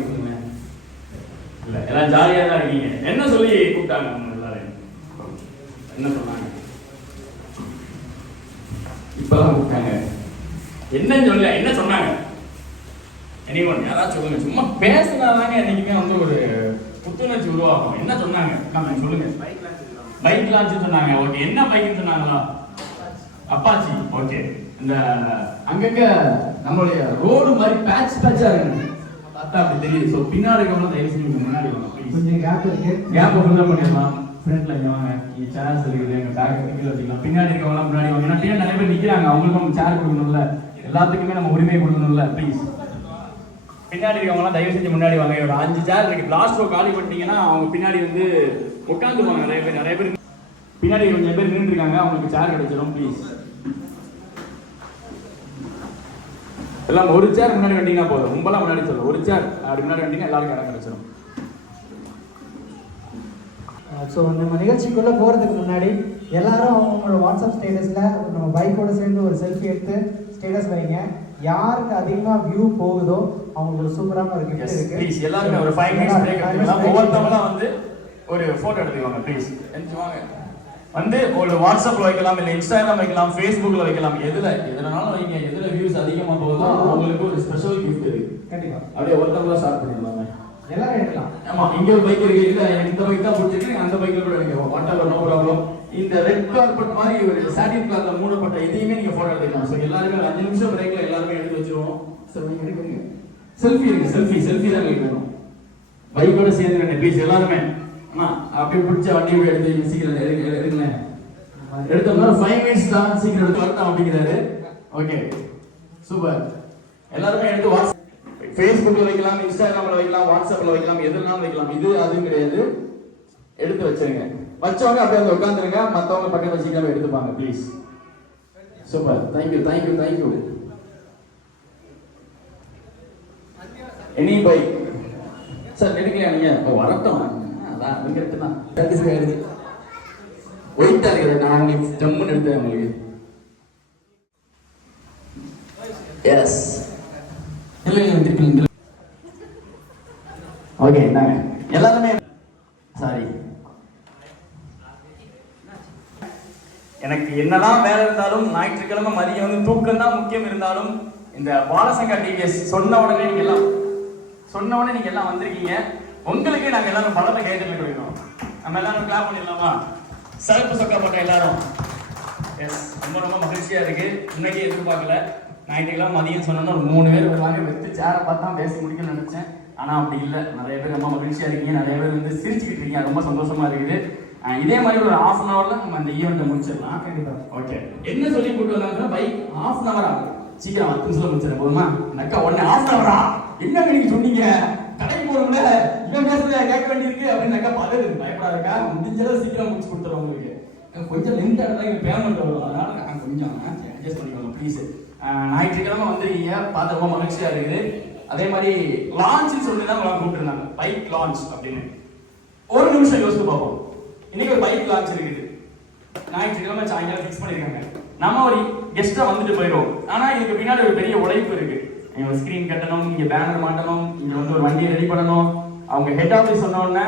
இருக்கீங்க சொல்லுங்க. இல்ல எல்லாம் ஜாலியா தான் இருக்கீங்க. என்ன சொல்லி கூப்பிட்டாங்க அவங்க எல்லாரும்? என்ன சொன்னாங்க? இப்பதான் கூப்பிட்டாங்க. என்னன்னு சொல்ல என்ன சொன்னாங்க? எனிவன் யாராவது சொல்லுங்க. சும்மா பேசினாதாங்க என்னைக்குமே வந்து ஒரு புத்துணர்ச்சி உருவாகும். என்ன சொன்னாங்க? சொல்லுங்க. பைக் லான்ச் சொன்னாங்க. ஓகே, என்ன பைக்னு சொன்னாங்களா? அப்பாச்சி. ஓகே, இந்த அங்கங்க நம்மளுடைய ரோடு மாதிரி பேட்சா இருக்கு, பார்த்தா அப்படி தெரியுது. ஸோ பின்னாடி இருக்கவங்க தயவு செஞ்சு முன்னாடி வாங்க, கொஞ்சம் கேப் இருக்கு, கேப் ஃபுல்லாக பண்ணிடலாம். ஃப்ரண்ட்ல இங்கே வாங்க, இங்கே சேர்ஸ் இருக்குது, எங்கள் பேக் கீழே வச்சுக்கலாம். பின்னாடி இருக்கவங்களாம் முன்னாடி வாங்க. ஏன்னா பின்னாடி நிறைய பேர் நிற்கிறாங்க, அவங்களுக்கும் நம்ம சேர் கொடுக்கணும்ல, எல்லாத்துக்குமே நம்ம உரிமை கொடுக்கணும்ல. ப்ளீஸ் பின்னாடி இருக்கவங்களாம் தயவு செஞ்சு முன்னாடி வாங்க. ஒரு 5 சேர் இருக்கு, லாஸ்ட் ரோ காலி பண்ணிட்டீங்கன்னா அவங்க பின்னாடி வந்து உட்காந்துருவாங்க. நிறைய பேர் பின்னாடி கொஞ்சம் பேர் நின்று இருக்காங்க, அவங்களுக்கு சேர் கிடைச்சிடும். ப்ளீஸ் எல்லாம் ஒரு சேர் முன்னாடி வந்தீங்கன்னா போதும், ரொம்பலாம் முன்னாடி சொல்லுவோம். ஒரு சேர் அப்படி முன்னாடி வந்தீங்கன்னா எல்லாருக்கும் இடம் கிடைச்சிடும். ஸோ நம்ம நிகழ்ச்சிக்குள்ளே போகிறதுக்கு முன்னாடி எல்லாரும் அவங்களோட வாட்ஸ்அப் ஸ்டேட்டஸில் நம்ம பைக்கோடு சேர்ந்து ஒரு செல்ஃபி எடுத்து ஸ்டேட்டஸ் வைங்க. யாருக்கு அதிகமாக வியூ போகுதோ அவங்களுக்கு ஒரு சூப்பரான ஒரு கிஃப்ட் இருக்கு. ப்ளீஸ் எல்லாரும் ஒரு 5 மினிட்ஸ் பிரேக் எடுத்துக்கலாம். ஒவ்வொருத்தவங்களும் வந்து ஒரு ஃபோட்டோ எடுத்துக்கோங்க. ப்ளீஸ் வாங்க. வந்து ஒரு வாட்ஸ்அப்ல வைக்கலாம், இல்லை இன்ஸ்டாகிராம் வைக்கலாம், ஃபேஸ்புக்ல வைக்கலாம், எதுலனாலும் வைங்க. எதுல வியூஸ் அதிகமாக போகுதோ அவங்களுக்கு ஒரு ஸ்பெஷல் கிஃப்ட் இருக்கு. கண்டிப்பா அப்படியே ஒருத்தவங்கள ஸ்டார்ட் பண்ணிடலாமே. எல்லாரும் எடுக்கலாம். ஆமா, இங்க ஒரு பைக் இருக்கு, இல்ல எனக்கு இந்த பைக் தான் பிடிச்சிருக்கு, அந்த பைக்ல கூட எடுக்கலாம். Water no problem. இந்த ரெட் கார்பெட் மாதிரி ஒரு சாட்டின் கிளாத்ல மூடப்பட்ட எதையுமே நீங்க போட்டோ எடுத்துக்கலாம். ஸோ எல்லாருமே 5 நிமிஷம் பிரேக்ல எல்லாருமே எடுத்து வச்சிருவோம். சரி, நீங்க எடுக்கிறீங்க. செல்ஃபி இருக்கு, செல்ஃபி தான் உங்களுக்கு வேணும். பைக்கோட சேர்ந்து ப்ளீஸ் எல்லாருமே அப்படியே பிடிச்ச வண்டியை எடுத்து சீக்கிரம் எடுங்களேன். எடுத்தோம்னா 5 மினிட்ஸ் தான், சீக்கிரம் எடுத்து வரட்டும் அப்படிங்கிறாரு. Okay, super. எல்லாருமே எடுத்து வாட்ஸ்அப் ஃபேஸ்புக்ல வைக்கலாம், இன்ஸ்டாகிராம்ல வைக்கலாம், வாட்ஸ்அப்ல வைக்கலாம், எதுனாலும் வைக்கலாம். இது அதுவும் கிடையாது, எடுத்து வச்சிருங்க. வச்சவங்க அப்படியே வந்து உட்காந்துருங்க, மற்றவங்க பக்கத்துல வச்சுக்காம எடுத்துப்பாங்க. Please super. Thank you. Any bike sir எடுக்கலையா நீங்க? வரட்டும், அதான் அவங்க எடுத்துலாம். சாட்டிஸ்ஃபை ஆயிடுது. ஒயிட்டா இருக்குது, நான் ஜம்முன்னு எடுத்தேன் உங்களுக்கு. எஸ் இல்லை ஓகே, இந்தாங்க எல்லாருமே. சாரி, எனக்கு என்னதான் வேலை இருந்தாலும் ஞாயிற்றுக்கிழமை மதியம் வந்து தூக்கம் தான் முக்கியம் இருந்தாலும் இந்த பாலசங்கா டிவிஎஸ் சொன்ன உடனே நீங்க எல்லாம் வந்திருக்கீங்க. உங்களுக்கு நாங்க எல்லாரும் பலத்தை கைதல் கொடுக்கிறோம். நம்ம எல்லாரும் கிளாப் பண்ணிடலாமா? சிறப்பு சொக்கா போட்ட எல்லாரும். எஸ், ரொம்ப மகிழ்ச்சியா இருக்கு. இன்னைக்கு எதிர்பார்க்கல. ஞாயிற்றுக்கிழமை மதியம் சொன்னா ஒரு 3 பேர் வருவாங்க. வெத்து சேரை பார்த்தா பேசி முடிக்கணும்னு நினைச்சேன். ஆனா அப்படி இல்லை. நிறைய பேர் ரொம்ப மகிழ்ச்சியா இருக்கீங்க, நிறைய பேர் வந்து சிரிச்சுக்கிட்டு இருக்கீங்க. ரொம்ப சந்தோஷமா இருக்குது. இதே மாதிரி ஒரு 1/2 an hourல நம்ம அந்த ஈவெண்ட்டை முடிச்சிடலாம். கண்டிப்பா. ஓகே, என்ன சொல்லி கூட்டு வந்தாங்கன்னா பைக் 1/2 an hour ஆகும். சீக்கிரம் 10 நிமிஷம் முடிச்சிடறேன் போதுமா? அக்கா உடனே 1/2 an hour என்னங்க நீங்க சொன்னீங்க? கடைக்கு போறோம்ல, இவன் பேசுறத கேட்க வேண்டியிருக்கு அப்படின்னு அக்கா பதறது. பயப்படாதக்கா, முடிஞ்சளவு சீக்கிரம் முடிச்சு கொடுத்துறோம் உங்களுக்கு. கொஞ்சம் லென்த் ஆகிட்டு தான் பேமெண்ட் வரும், அதனால நான் கொஞ்சம் அட்ஜஸ்ட் பண்ணிக்கோங்க ப்ளீஸ். ஞாயிற்றுக்கிழமை வந்திருக்கீங்க, பார்த்து ரொம்ப மகிழ்ச்சியா இருக்குது. அதே மாதிரி லான்ச் சொல்லி தான் கூப்பிட்டுருந்தாங்க, பைக் லான்ச் அப்படின்னு. ஒரு நிமிஷம் யோசித்து பார்ப்போம். இன்னைக்கு ஒரு பைக் லான்ச் இருக்குது, ஞாயிற்றுக்கிழமை சாயங்காலம் ஃபிக்ஸ் பண்ணிருக்காங்க. நம்ம ஒரு கெஸ்டா வந்துட்டு போயிடுவோம். ஆனா இதுக்கு பின்னாடி ஒரு பெரிய உழைப்பு இருக்கு. நீங்க ஸ்கிரீன் கட்டணும், இங்க பேனர் மாட்டணும், இங்க வந்து ஒரு வண்டியை ரெடி பண்ணணும். அவங்க ஹெட் ஆஃபீஸ் சொன்ன உடனே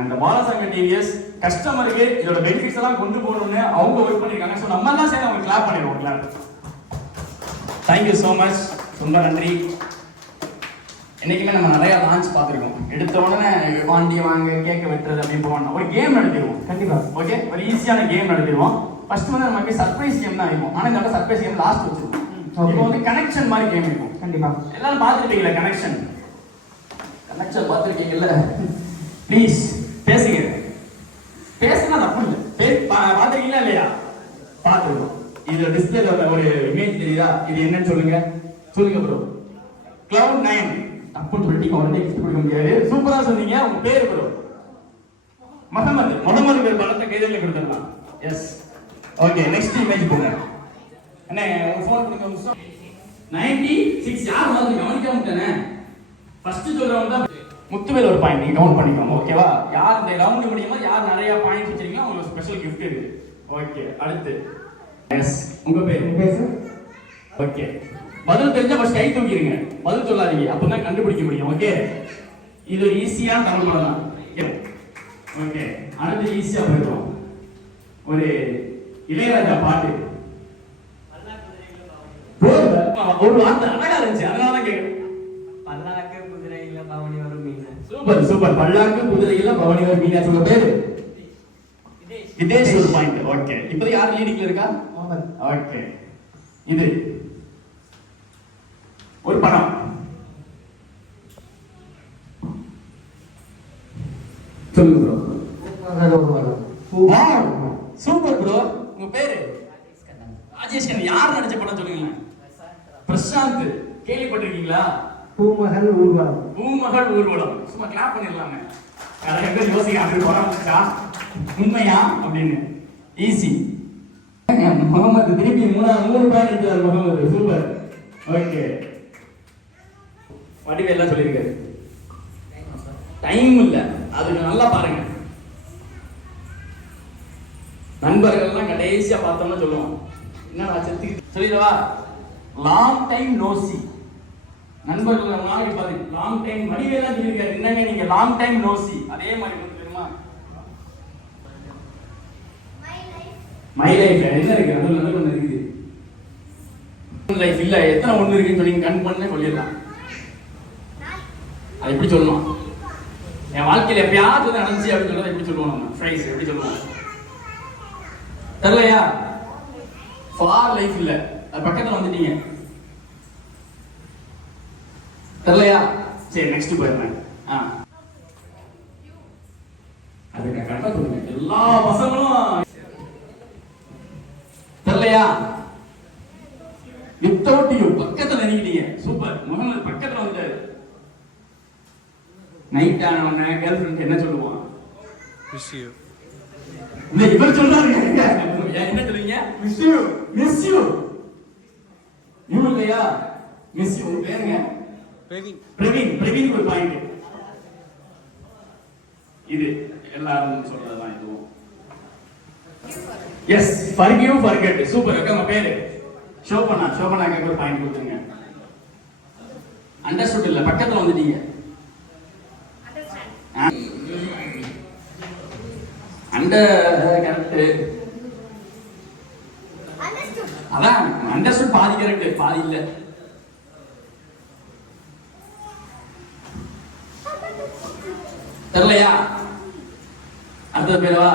அந்த பாலசங்க டிவிஎஸ் கஸ்டமருக்கு இதோட பெனிஃபிட்ஸ் எல்லாம் கொண்டு போகணும்னு அவங்க ஒர்க் பண்ணிருக்காங்க. ஸோ நம்ம எல்லாம் சேர்ந்து அவங்க கிளாப் பண்ணிடுவோம். கிளாப். தேங்க்யூ ஸோ மச், ரொம்ப நன்றி. என்னைக்குமே நம்ம நிறைய லான்ச் பார்த்துருக்கோம். எடுத்த உடனே வாண்டி வாங்க கேட்க வெட்டுறது அப்படின்னு போவாங்க. ஒரு கேம் நடத்திடுவோம். கண்டிப்பா. ஓகே, ஒரு ஈஸியான கேம் நடத்திடுவோம். ஃபர்ஸ்ட் வந்து நமக்கு சர்ப்ரைஸ் கேம் தான் இருக்கும். ஆனால் இந்த சர்ப்ரைஸ் கேம் லாஸ்ட் வச்சிருக்கோம். இப்போ வந்து கனெக்ஷன் மாதிரி கேம் இருக்கும். கண்டிப்பா எல்லாரும் பார்த்துருப்பீங்களா? கனெக்ஷன் பார்த்துருக்கீங்கல்ல? ப்ளீஸ் பேசுங்க. பேசுனா தப்பு இல்லை. பார்த்துருக்கீங்களா இல்லையா? பார்த்துருக்கோம். இதுல டிஸ்பிளேல ஒரு இமேஜ் தெரியுதா? இது என்னன்னு சொல்லுங்க ப்ரோ. Cloud9 அப்படின்னு சொல்லிட்டு உடனே கிஃப்ட் கொடுக்க முடியாது. சூப்பரா சொன்னீங்க. உங்க பேர் ப்ரோ? முகமது பேர் பலத்தை கைதல்ல கொடுத்துடலாம். S, okay. நெக்ஸ்ட் இமேஜ் போங்க. அண்ணே உங்க ஃபோன் கொடுங்க. 96 யார் வந்து கவனிக்காம விட்டனே. ஃபர்ஸ்ட் சொல்றவங்க தான் முத்துவேல் ஒரு பாயிண்ட் நீங்க கவுண்ட் பண்ணிக்கோங்க. ஓகேவா? யார் இந்த ரவுண்ட் முடியுமா, யார் நிறைய பாயிண்ட்ஸ் வச்சிருக்கீங்க உங்களுக்கு ஸ்பெஷல் கிஃப்ட் இருக்கு. ஓகே, அடுத்து எஸ் உங்க பேர்? ஓகே, பதில் தெரிஞ்சா ஃபர்ஸ்ட் கை தூக்கிடுங்க, பதில் சொல்லாதீங்க, அப்பதான் கண்டுபிடிக்க முடியும். ஓகே, இது ஒரு ஈஸியான தமிழ் படம் தான். ஓகே, அடுத்து ஈஸியா போயிடும். ஒரு இளையராஜா பாட்டு ஒரு வார்த்தை அழகா இருந்துச்சு, அதனால தான் கேட்குறேன். பல்லாக்கு குதிரையில பவனி வரும் மீன். Super super. பல்லாக்கு குதிரையில பவனி வரும் மீனாட்சி. உங்க பேரு? விதேஷ். ஒரு பாயிண்ட். ஓகே, இப்போ யார் லீடிங்ல இருக்கா? முகமது. ஓகே, இது ஒரு படம். சொல்லுங்க ப்ரோ. Super bro. உங்க பேரு? ராஜேஷ் கண்ணன். யார் நடிச்ச படம் சொல்லுங்க? பிரசாந்த். கேள்விப்பட்டிருக்கீங்களா? பூமகள் ஊர்வலம். பூமகள் ஊர்வலம். சும்மா கிளாப் பண்ணிடலாங்க. நிறைய பேர் யோசிக்க படம் உண்மையா அப்படின்னு. ஈஸி. முகமது திருப்பி 3 பாயிண்ட் எடுத்தார் முகமது. சூப்பர். ஓகே, வடிவே எல்லாம் சொல்லியிருக்காரு. டைம் இல்ல, அதுக்கு நல்லா பாருங்க. நண்பர்கள்லாம் கடைசியா பார்த்தோம்னா சொல்லுவோம், என்னடா செத்து சொல்லிடுவா. Long time no see. நண்பர்கள் நாளைக்கு பாருங்க, லாங் டைம். வடிவேலாம் சொல்லியிருக்காரு, என்னங்க நீங்க லாங் டைம் நோசி. அதே மாதிரி தெரியுமா? மை லைஃப் என்ன இருக்கு? அது நல்ல ஒண்ணு இருக்குது. லைஃப் இல்ல, எத்தனை ஒண்ணு இருக்குன்னு சொல்லி கண் பண்ண சொல்லிடலாம். அது எப்படி சொல்லணும்? என் வாழ்க்கையில எப்பயாவது வந்து நடந்துச்சு அப்படின்னு சொல்றதை எப்படி சொல்லுவோம்? நம்ம ஃப்ரைஸ் எப்படி சொல்லுவோம்? தெரியலையா? ஃபார் லைஃப் இல்ல, அது பக்கத்துல வந்துட்டீங்க. தெரியலையா? சரி, நெக்ஸ்ட் போயிடுறேன். அதுக்கு கரெக்டா சொல்லுங்க எல்லா பசங்களும். தெரியலையா? Without you. பக்கத்துல நினைக்கிறீங்க. சூப்பர். முகமது பக்கத்துல வந்துட்டாரு. நைட் ஆனவன கேர்ள் ஃப்ரெண்ட் என்ன சொல்லுவான்? Miss you. இந்த இவர் சொல்றாரு. என்ன சொல்லுவீங்க? Miss you. Miss you. You இல்லையா? Miss you. உங்க பேருங்க? பிரவீன். பிரவீன். பிரவீன் ஒரு பாயிண்ட். இது எல்லாரும் சொல்றதுதான் இதுவும். Yes, forgive forget. சூப்பர். உங்க பேரு? ஷோபனா. ஷோபனாக்கு ஒரு பாயிண்ட் கொடுத்துங்க. அண்டர்ஸ்டுட் இல்ல, பக்கத்துல வந்துட்டீங்க. கரெக்ட். அதான் அண்டர்ஸ்டுட் பாதி கரெக்ட், பாதி இல்ல. தெரியலையா? அடுத்த பேரவா?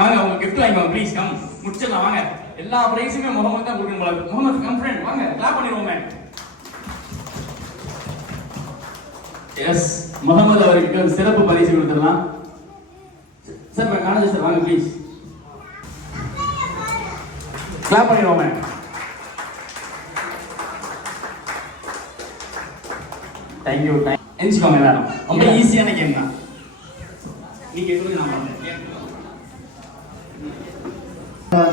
வாங்க, உங்க கிஃப்ட் வாங்கிக்கோங்க ப்ளீஸ். கம், முடிச்சிடலாம் வாங்க. எல்லா பிரைஸுமே முகமது தான் கொடுக்கணும் போல. முகமது கம் ஃப்ரெண்ட், வாங்க கிளாப் பண்ணிடுவோமே. எஸ், முகமது அவருக்கு ஒரு சிறப்பு பரிசு கொடுத்துடலாம். சார் காலேஜ் சார் வாங்க ப்ளீஸ். கிளாப் பண்ணிடுவோமே. தேங்க்யூ. எஞ்சிக்கோங்க எல்லாரும். ரொம்ப ஈஸியான கேம் தான். நீங்க சொல்லுங்க, நான் பண்றேன்.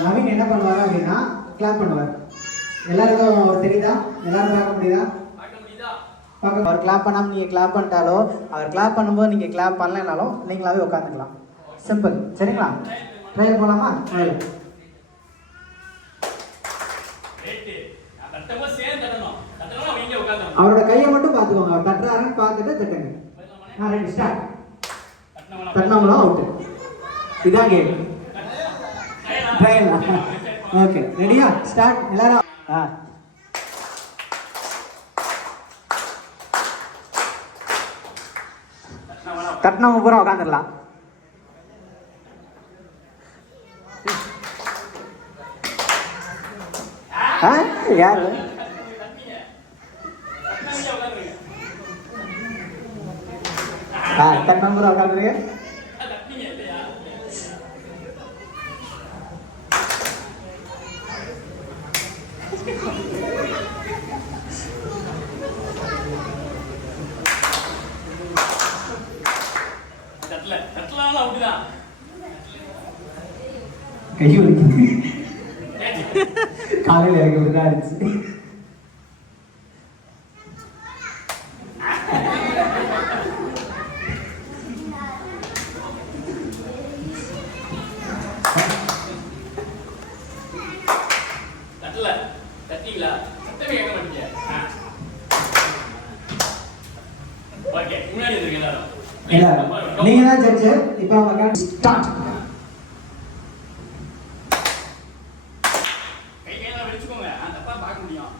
நவீன் என்ன பண்ணுவாரு அப்படின்னா கிளாப் பண்ணுவார். எல்லாருக்கும் அவர் தெரியுதா? எல்லாரும் பார்க்க முடியுதா? அவர் கிளாப் பண்ணாம நீங்க கிளாப் பண்ணிட்டாலோ, அவர் கிளாப் பண்ணும்போது நீங்க கிளாப் பண்ணலனாலும் நீங்களாவே உட்காந்துக்கலாம். சிம்பிள். சரிங்களா? ட்ரையல் போலாமா? ட்ரையல். அவரோட கையை மட்டும் பார்த்துக்கோங்க. அவர் தட்டுறாருன்னு பார்த்துட்டு தட்டுங்க. Ready, start. தட்டினவங்களும் அவுட்டு. இதான் கேம். ட்ரையல். ஓகே, ரெடியா? ஸ்டார்ட். எல்லாரும் தட்டினவங்க பூரா உட்காந்துடலாம். யாரு? தட்டினவங்க பூரா உட்காந்துருங்க. கை வலிக்குது. காலையில் இறக்கி விட்டுதான் இருந்துச்சு. தட்டல, தட்டிங்களா? தட்டவே ஓகே முன்னாடி இருக்கீங்க எல்லாரும். இல்ல நீங்க தான் ஜட்ஜ். இப்போ அவங்க ஸ்டார்ட். கையெல்லாம் வெச்சுக்கோங்க. அப்பா பார்க்க முடியும்.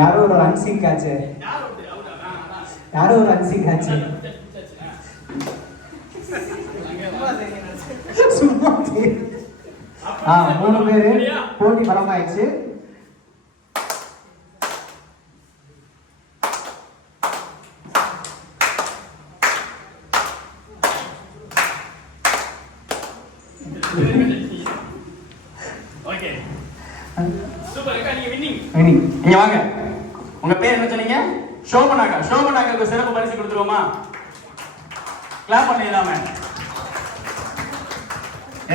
யாரோ ஒரு அன்சிங் ஆச்சு. யாரோ ஒரு அன்சிங் ஆச்சு. சும்மா மூணு பேரு போட்டி பலமாயிடுச்சு. ஓகே சூப்பர் அக்கா, நீங்க வின்னிங். வின்னிங். இங்க வாங்க. உங்க பேர் என்ன சொன்னீங்க? சோபனாக்கா. சோபனாக்காக்கு சிறப்பு பரிசு கொடுத்துருவோமா? கிளாப் பண்ணிடலாமே.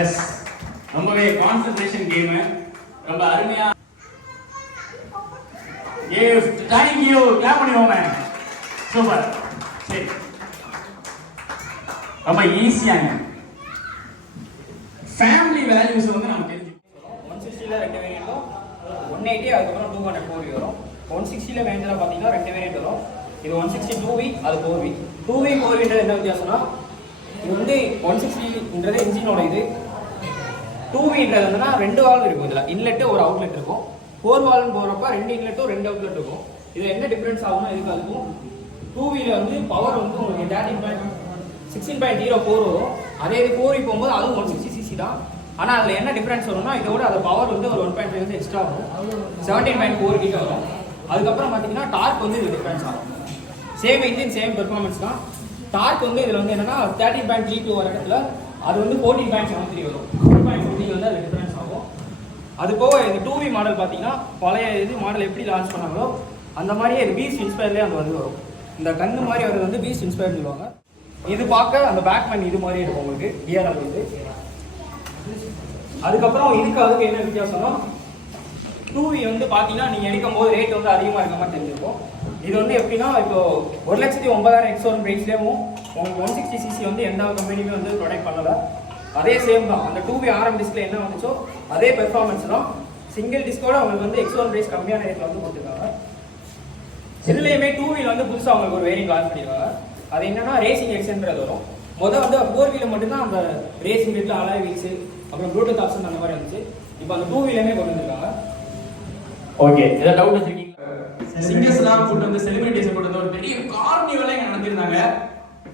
எஸ், ரொம்பவே கான்சென்ட்ரேஷன் கேம். ரொம்ப அருமையா. Yes, thank you. கிளாப் பண்ணிடுவோமே. சூப்பர். சரி, ரொம்ப ஈஸியாங்க. ஃபேமிலி வேல்யூஸ் வந்து நம்ம தெரிஞ்சுக்கணும். 160ல ரெண்டு வேரியண்ட்டும் 180 அதுக்கப்புறம் 200 4V வரும். 160ல வேரியண்ட்ல பார்த்தீங்கன்னா ரெண்டு வேரியண்ட் வரும். இது 160 2V, அது 4V. 2V 4Vன்றது என்ன வித்தியாசம்னா, இது வந்து 160ன்றது இன்ஜினோட இது. 2Vன்றது வந்துன்னா ரெண்டு வால்வ் இருக்கும். இதில் இன்லெட்டு ஒரு அவுட்லெட் இருக்கும். 4 வால்வ்னு போகிறப்ப ரெண்டு இன்லெட்டும் ரெண்டு அவுட்லெட் இருக்கும். இதில் என்ன டிஃப்ரென்ஸ் ஆகும்னா, இதுக்கு அதுக்கும் 2Vல வந்து பவர் வந்து உங்களுக்கு 16.04 வரும். அதே இது 4V போகும்போது அதுவும் 160cc தான். ஆனால் அதில் என்ன டிஃப்ரென்ஸ் வரும்னா, இதோட அந்த பவர் வந்து ஒரு 1.5 வந்து எக்ஸ்ட்ரா வரும். 17.4 கிட்ட வரும். அதுக்கப்புறம் பார்த்தீங்கன்னா டார்க் வந்து இது டிஃப்ரென்ஸ் ஆகும். சேம் இன்ஜின் சேம் பெர்ஃபார்மன்ஸ் தான். டார்க் வந்து இதில் வந்து என்னன்னா 13.32 வர இடத்துல அது வந்து 14.73 வரும். 4.15 வந்து அது டிஃப்ரென்ஸ் ஆகும். அது போக இந்த 2V மாடல் பார்த்தீங்கன்னா பழைய இது மாடல் எப்படி லான்ச் பண்ணாங்களோ அந்த மாதிரியே இது பீஸ்ட் இன்ஸ்பயர்லேயே அந்த வந்து வரும். இந்த கண்ணு மாதிரி வரது வந்து பீஸ்ட் இன்ஸ்பயர்னு சொல்லுவாங்க. இது பார்க்க அந்த பேக்மேன் இது மாதிரி இருக்கும் உங்களுக்கு டிஆர்எல் இது. அதுக்கப்புறம் அதுக்கு என்ன வித்தியாசம்னா, 2V வந்து பார்த்தீங்கன்னா நீங்கள் எடுக்கும் போது ரேட் வந்து அதிகமாக இருக்க மாதிரி தெரிஞ்சிருக்கும். இது வந்து எப்படின்னா, இப்போ 1,09,000 எக்ஸோன் பிரைஸ்லேயும் உங்களுக்கு 160cc வந்து எந்த கம்பெனியுமே வந்து ப்ரொடக்ட் பண்ணலை. அதே சேம் தான். அந்த 2V ஆர்எம் டிஸ்கில் என்ன வந்துச்சோ அதே பெர்ஃபார்மன்ஸ் தான். சிங்கிள் டிஸ்கோட உங்களுக்கு வந்து எக்ஸோன் பிரைஸ் கம்மியான ரேட்டில் வந்து கொடுத்துருக்காங்க. இதுலேயுமே 2Vல வந்து புதுசாக அவங்களுக்கு ஒரு வேரியன்ட் லான்ச் பண்ணிடுவாங்க. அது என்னன்னா ரேசிங் எக்ஸ்ன்றது வரும். முதல் வந்து 4Vல மட்டும்தான் அந்த ரேசிங் வீட்டில் அலாய் வீல்ஸு அப்புறம் ப்ளூடூத் ஆப்ஷன் அந்த மாதிரி இருந்துச்சு. இப்போ அந்த 2Vலயுமே கொண்டு வந்திருக்காங்க. ஓகே, ஏதாவது டவுட் வச்சிருக்கீங்க? சிங்கர்ஸ்லாம் கூட்டு வந்து செலிபிரிட்டிஸ் கூட்டு வந்து ஒரு பெரிய கார்னிவல் இங்க நடத்திருந்தாங்க.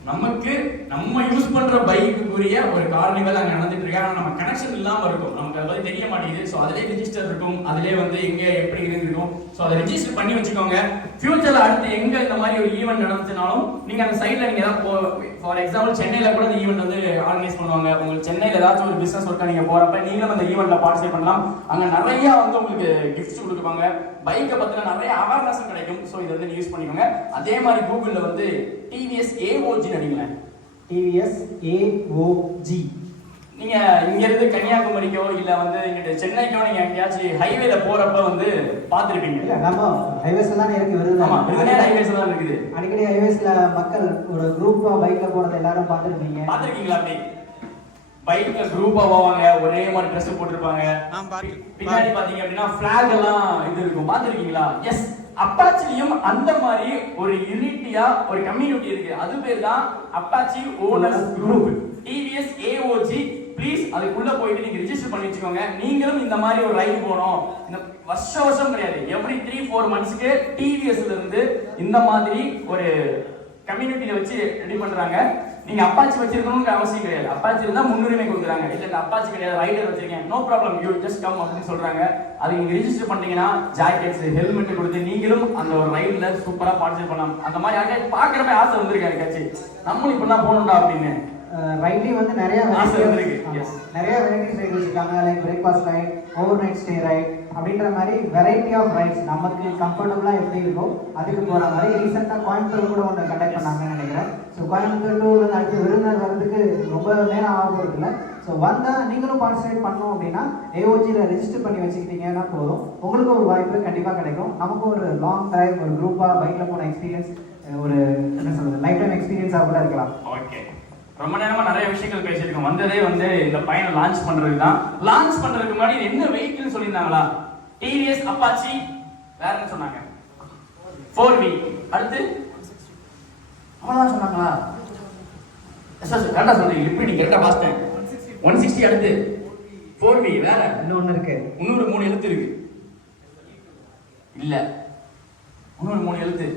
நமக்கு நம்ம யூஸ் பண்ற பைக்குக்குரிய ஒரு கார்னிவல் அங்க நடந்துட்டு இருக்கு. ஆனா நம்ம கனெக்ஷன் இல்லாம இருக்கும், நமக்கு அதை பத்தி தெரிய மாட்டேங்குது. ஸோ அதிலே ரிஜிஸ்டர் இருக்கும், அதிலே வந்து எங்க எப்படி இருந்திருக்கும். ஸோ அதை ரெஜிஸ்டர் பண்ணி வச்சுக்கோங்க. ஃபியூச்சர்ல அடுத்து எங்க இந்த மாதிரி ஒரு ஈவெண்ட் நடந்துச்சுனாலும் நீங்க அந்த சைட்ல நீங்க ஏதாவது, ஃபார் எக்ஸாம்பிள் சென்னையில கூட இந்த ஈவெண்ட் வந்து ஆர்கனைஸ் பண்ணுவாங்க. உங்களுக்கு சென்னையில ஏதாச்சும் ஒரு பிசினஸ் ஒர்க்கா நீங்க போறப்ப நீங்களும் அந்த ஈவெண்ட்ல பார்ட்டிசிபேட் பண்ணலாம். அங்க நிறைய வந்து உங்களுக்கு கிஃப்ட்ஸ் கொடுப்பாங்க. பைக்கை பத்தின நிறைய அவேர்னஸ் கிடைக்கும். ஸோ இதை வந்து யூஸ் பண்ணிக்கோங்க. அதே மாதிரி கூகுள்ல வந்து TVS AOG அடிங்களேன். TVS AOG. நீங்க இங்க இருந்து கன்னியாகுமரிக்கோ இல்ல வந்து இங்க சென்னைக்கோ நீங்க எங்கேயாச்சும் ஹைவேல போறப்ப வந்து பாத்துருப்பீங்க. இல்ல நம்ம ஹைவேஸ்ல தான் இருக்கு வருது. ஆமா, இதுனே ஹைவேஸ்ல தான் இருக்குது. அடிக்கடி ஹைவேஸ்ல மக்கள் ஒரு குரூப்பா பைக்ல போறத எல்லாரும் பாத்துருப்பீங்க. பாத்துருக்கீங்களா? அப்படி பைக்ல குரூப்பா போவாங்க, ஒரே மாதிரி ட்ரெஸ் போட்டுருப்பாங்க. பின்னாடி பாத்தீங்க அப்படின்னா பிளாக் எல்லாம் இது இருக்கும். பாத்துருக்கீங்களா? எஸ், அப்பாச்சிலையும் அந்த மாதிரி ஒரு யூனிட்டியா ஒரு கம்யூனிட்டி இருக்கு. அது பேர் தான் Apache owners group, TVS AOG. Please அதுக்குள்ள போயிட்டு நீங்க ரெஜிஸ்டர் பண்ணி வச்சுக்கோங்க. நீங்களும் இந்த மாதிரி ஒரு ரைடு போகணும். இந்த வருஷம் கிடையாது, எவ்ரி 3-4 மந்த்ஸ்க்கு TVSல இருந்து இந்த மாதிரி ஒரு கம்யூனிட்டியில வச்சு ரெடி பண்றாங்க. நீங்க அப்பாச்சி வச்சிருக்கணும்னு அவசியம் கிடையாது. அப்பாச்சி இருந்தா முன்னுரிமை கொடுக்குறாங்க. இல்ல அப்பாச்சி கிடையாது, ரைடர் வச்சிருக்கேன், no problem, you just come அப்படின்னு சொல்றாங்க. அது நீங்க ரெஜிஸ்டர் பண்ணீங்கன்னா ஜாக்கெட்ஸ் ஹெல்மெட் கொடுத்து நீங்களும் அந்த ஒரு ரைட்ல சூப்பரா பார்ட்டிசிபேட் பண்ணலாம். அந்த மாதிரி யாருக்காச்சும் பாக்குறப்ப ஆசை வந்திருக்காரு கட்சி, நம்மளும் இப்படிலாம் போகணும்டா அப்படின்னு. ரைட்லயும் வந்து நிறைய நிறைய வெரைட்டிஸ் ரைட் வச்சிருக்காங்க. Like breakfast right, over night stay right அப்படின்ற மாதிரி வெரைட்டி ஆஃப் ரைட்ஸ் நமக்கு கம்ஃபர்டபுளா எப்படி இருக்கோ அதுக்கு போற மாதிரி. ரீசெண்டா கோயம்புத்தூர் கூட ஒன்று கண்டக்ட் பண்ணாங்கன்னு நினைக்கிறேன். ஸோ கோயம்புத்தூர் டூர்ல அடுத்து விருந்தினர் வர்றதுக்கு ரொம்ப நேரம் ஆகும் இருக்குல்ல. ஸோ வந்தா நீங்களும் பார்ட்டிசிபேட் பண்ணோம் அப்படின்னா AOGல ரெஜிஸ்டர் பண்ணி வச்சுக்கிட்டீங்கன்னா போதும், உங்களுக்கு ஒரு வாய்ப்பு கண்டிப்பா கிடைக்கும். நமக்கு ஒரு லாங் டிரைவ், ஒரு குரூப்பா பைக்ல போன எக்ஸ்பீரியன்ஸ், ஒரு என்ன சொல்றது லைஃப் டைம் எக்ஸ்பீரியன்ஸாக கூட இருக்கலாம். ஓகே, ரொம்ப நேரமா நிறைய விஷயங்கள் பேசியிருக்கோம். வந்ததே வந்து இந்த பையனை லான்ச் பண்றதுக்கு தான். லான்ச் பண்றதுக்கு முன்னாடி இது என்ன வெஹிக்கிள்னு சொல்லியிருந்தாங்களா? டிவிஎஸ் அப்பாச்சி, வேற என்ன சொன்னாங்க? 4V. அடுத்து அவ்வளவுதான் சொன்னாங்களா? சார் கரெக்டா சொல்றீங்க. ரிப்பீட்டிங் கரெக்டா பாஸ்டேன். 160 அடுத்து 4V, வேற இன்னொன்னு இருக்கு. இன்னொரு 3 எழுத்து இருக்கு. இல்ல இன்னொரு 3 எழுத்து.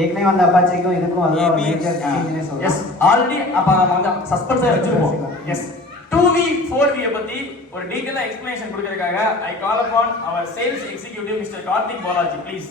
ஏற்கனவே வந்த அப்பாச்சிக்கும் இதுக்கும் அதெல்லாம் ஒரு மேஜர் சேஞ்ச்னே சொல்லலாம். எஸ் ஆல்ரெடி அப்ப நம்ம வந்து சஸ்பென்ஸா வச்சிருக்கோம். எஸ் 2V 4V பத்தி ஒரு டீடைலா எக்ஸ்பிளனேஷன் கொடுக்கிறதுக்காக I call upon our sales executive mister Karthik Balaji please.